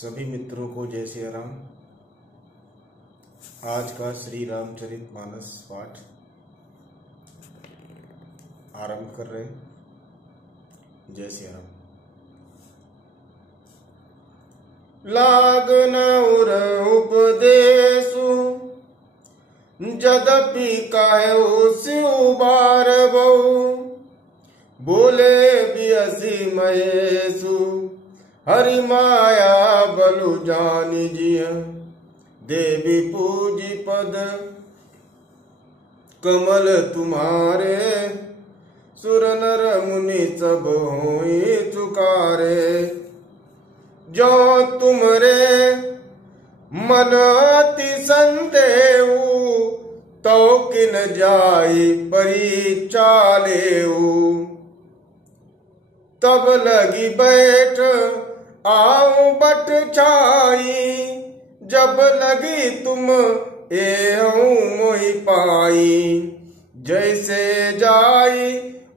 सभी मित्रों को जय श्री राम। आज का श्री रामचरितमानस पाठ आरंभ कर रहे हैं। जय श्री राम। लागन उर उपदेशु जदपि कहु शिव बार बहु, बोले बियसी महेशु हरि माया बलु जानि जिय, देवी पूजी पद कमल तुम्हारे, सुर नर मुनि सब होई चुकारे। जो तुमरे मन अति संदेहु, तो किन जाई परिचालेऊ। तब लगी बैठ आऊं बट छाई, जब लगी तुम एहूं मोहि पाई। जैसे जाई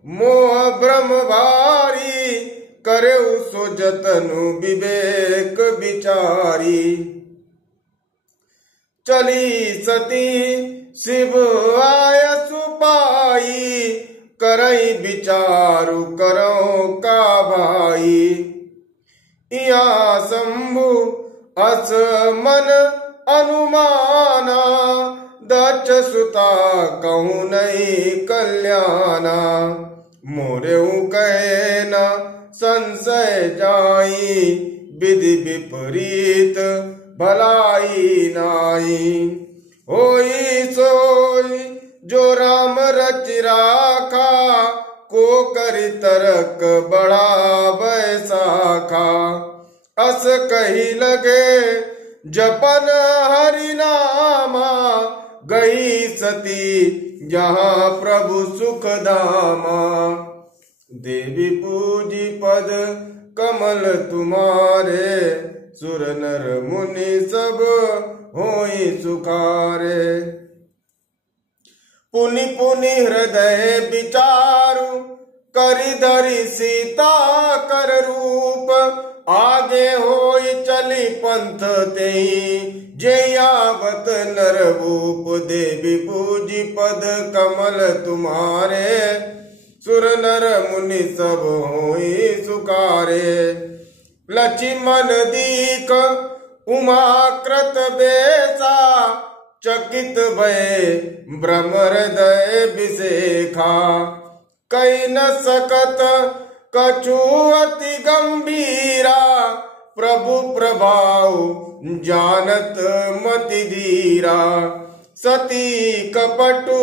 मोह भ्रम भारी, करेउ सो जतनु विवेक विचारी। चली सती शिव आयसु पाई, करई विचारु करो का भाई। या शंभु अस मन अनुमाना, दक्ष सुता कहूँ नहीं कल्याणा। मोरेऊ कहे न संशय जाई, विधि विपरीत भलाई नाई। होई सोई जो राम रच राखा, को करि तरक बढ़ावै शाखा। अस कही लगे जपन हरि नामा, गई सती जहाँ प्रभु सुख धामा। देवी पूजी पद कमल तुम्हारे, सुर नर मुनि सब होई सुखारे। पुनि पुनि हृदय विचारु, करि धरि सीता कर रूप। आगे होई चली पंथ तेई, जयावत नर भूप। देवी पूजी पद कमल तुम्हारे, सुर नर मुनि सब होई सुकारे। लक्ष्मण दीक उमाकृत बेसा, चकित भय ब्रह्म हृदय विशेखा। कई न सकत कछु अति गंभीरा, प्रभु प्रभाव जानत मति धीरा। सती कपटु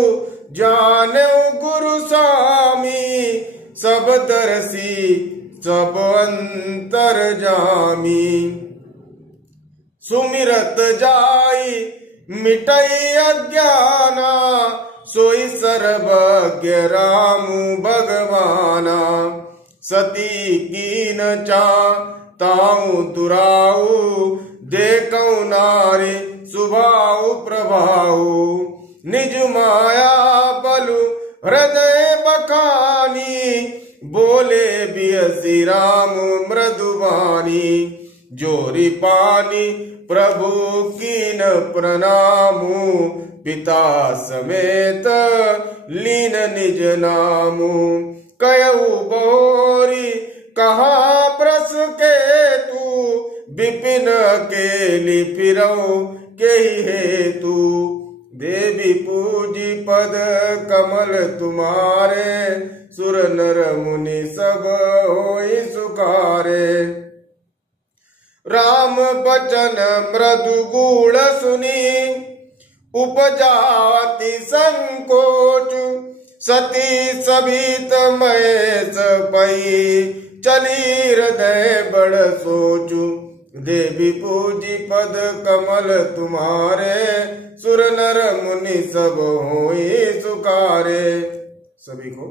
जानेउ गुरु स्वामी, सब दर्शी सब अंतर जामी। सुमिरत जाई मिटई अज्ञाना, सोई सर्वज्ञ रामु भगवाना। सती कीन चाहताऊं दुराऊ, देखऊं नारी सुभाऊ प्रभाऊ। निज माया बलु हृदय बखानी, बोले बियसी राम मृदुवानी। जोरी पानी प्रभु कीन प्रणामु, पिता समेत लीन निज नामु। कयऊ बोरी कहाँ प्रस के तू, विपिन अकेली फिरऊ के हेतु। देवी पूजी पद कमल तुम्हारे, सुर नर मुनि सब होई सुखारे। राम बचन मृदु गूढ़ सुनी, उपजाति संकोच। सती सभित महेश पई, चली हृदय बड़ सोचु। देवी पूजी पद कमल तुम्हारे, सुर नर मुनि सब होई सुखारे। सभी को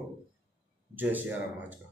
जय श्री राम। आज का